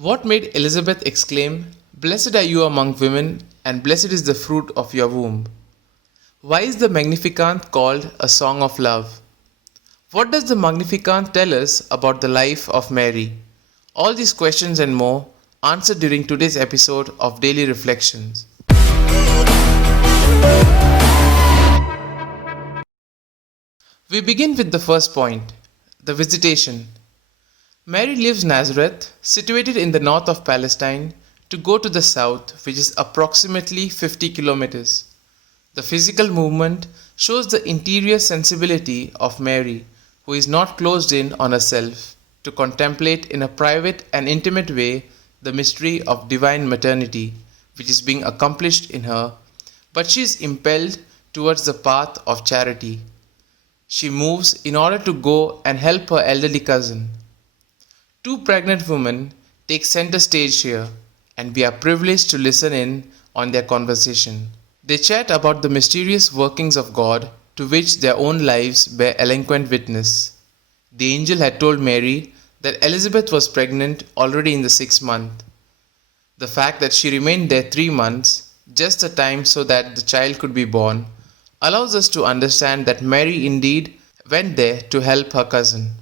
What made Elizabeth exclaim, "Blessed are you among women, and blessed is the fruit of your womb"? Why is the Magnificat called a song of love? What does the Magnificat tell us about the life of Mary? All these questions and more answered during today's episode of Daily Reflections. We begin with the first point, the visitation. Mary leaves Nazareth, situated in the north of Palestine, to go to the south, which is approximately 50 kilometers. The physical movement shows the interior sensibility of Mary, who is not closed in on herself, to contemplate in a private and intimate way the mystery of divine maternity, which is being accomplished in her, but she is impelled towards the path of charity. She moves in order to go and help her elderly cousin. Two pregnant women take center stage here, and we are privileged to listen in on their conversation. They chat about the mysterious workings of God to which their own lives bear eloquent witness. The angel had told Mary that Elizabeth was pregnant already in the 6th month. The fact that she remained there 3 months, just the time so that the child could be born, allows us to understand that Mary indeed went there to help her cousin.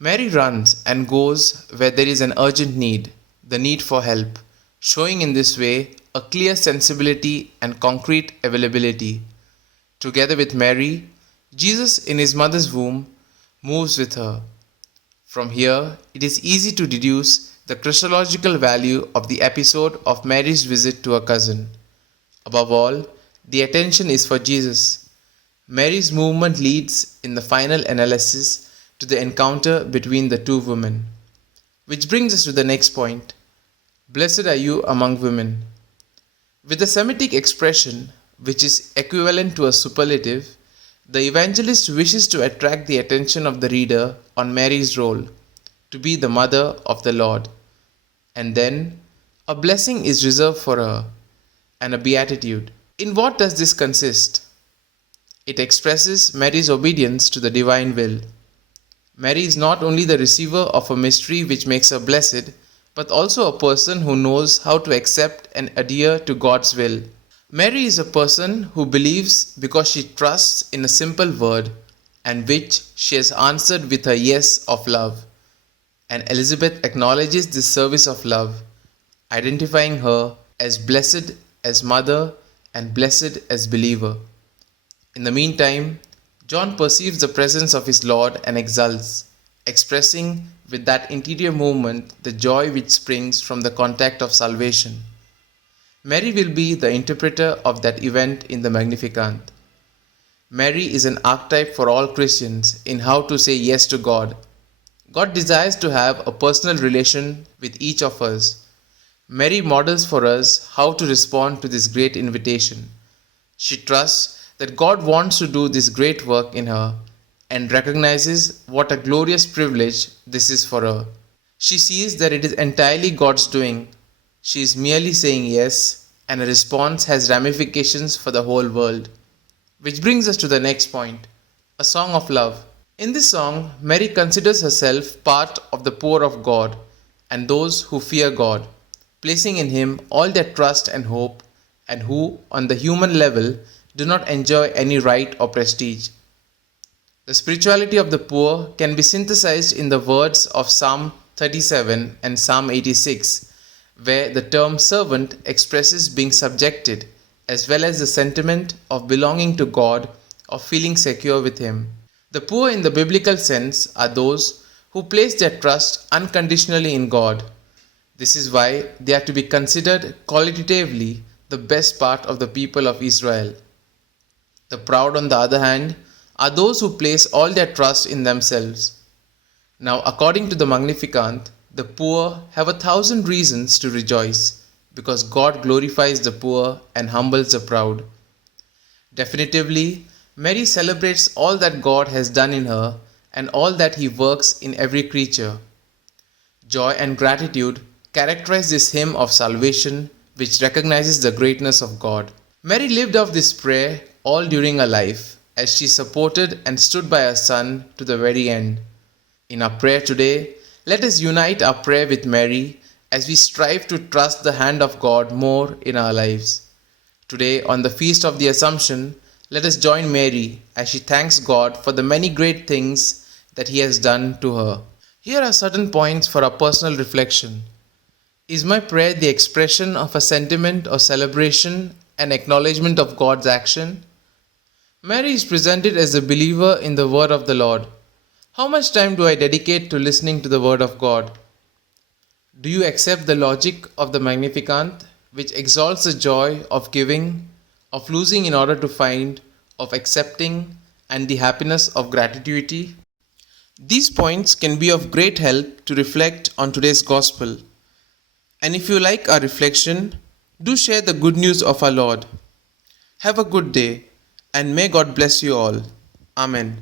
Mary runs and goes where there is an urgent need, the need for help, showing in this way a clear sensibility and concrete availability. Together with Mary, Jesus in his mother's womb moves with her. From here, it is easy to deduce the Christological value of the episode of Mary's visit to her cousin. Above all, the attention is for Jesus. Mary's movement leads, in the final analysis, to the encounter between the two women. Which brings us to the next point. Blessed are you among women. With the Semitic expression, which is equivalent to a superlative, the evangelist wishes to attract the attention of the reader on Mary's role, to be the mother of the Lord. And then, a blessing is reserved for her, and a beatitude. In what does this consist? It expresses Mary's obedience to the divine will. Mary is not only the receiver of a mystery which makes her blessed, but also a person who knows how to accept and adhere to God's will. Mary is a person who believes because she trusts in a simple word, and which she has answered with her yes of love. And Elizabeth acknowledges this service of love, identifying her as blessed as mother and blessed as believer. In the meantime, John perceives the presence of his Lord and exults, expressing with that interior movement the joy which springs from the contact of salvation. Mary will be the interpreter of that event in the Magnificat. Mary is an archetype for all Christians in how to say yes to God. God desires to have a personal relation with each of us. Mary models for us how to respond to this great invitation. She trusts that God wants to do this great work in her and recognizes what a glorious privilege this is for her. She sees that it is entirely God's doing. She is merely saying yes, and her response has ramifications for the whole world. Which brings us to the next point, a song of love. In this song, Mary considers herself part of the poor of God and those who fear God, placing in Him all their trust and hope, and who, on the human level, do not enjoy any right or prestige. The spirituality of the poor can be synthesized in the words of Psalm 37 and Psalm 86, where the term servant expresses being subjected, as well as the sentiment of belonging to God, of feeling secure with Him. The poor in the biblical sense are those who place their trust unconditionally in God. This is why they are to be considered qualitatively the best part of the people of Israel. The proud, on the other hand, are those who place all their trust in themselves. Now, according to the Magnificat, the poor have 1,000 reasons to rejoice, because God glorifies the poor and humbles the proud. Definitively, Mary celebrates all that God has done in her and all that He works in every creature. Joy and gratitude characterize this hymn of salvation, which recognizes the greatness of God. Mary lived out this prayer all during her life, as she supported and stood by her Son to the very end. In our prayer today, let us unite our prayer with Mary as we strive to trust the hand of God more in our lives. Today, on the Feast of the Assumption, let us join Mary as she thanks God for the many great things that He has done to her. Here are certain points for our personal reflection. Is my prayer the expression of a sentiment or celebration and acknowledgement of God's action? Mary is presented as a believer in the Word of the Lord. How much time do I dedicate to listening to the Word of God? Do you accept the logic of the Magnificat, which exalts the joy of giving, of losing in order to find, of accepting, and the happiness of gratuity? These points can be of great help to reflect on today's Gospel. And if you like our reflection, do share the good news of our Lord. Have a good day, and may God bless you all. Amen.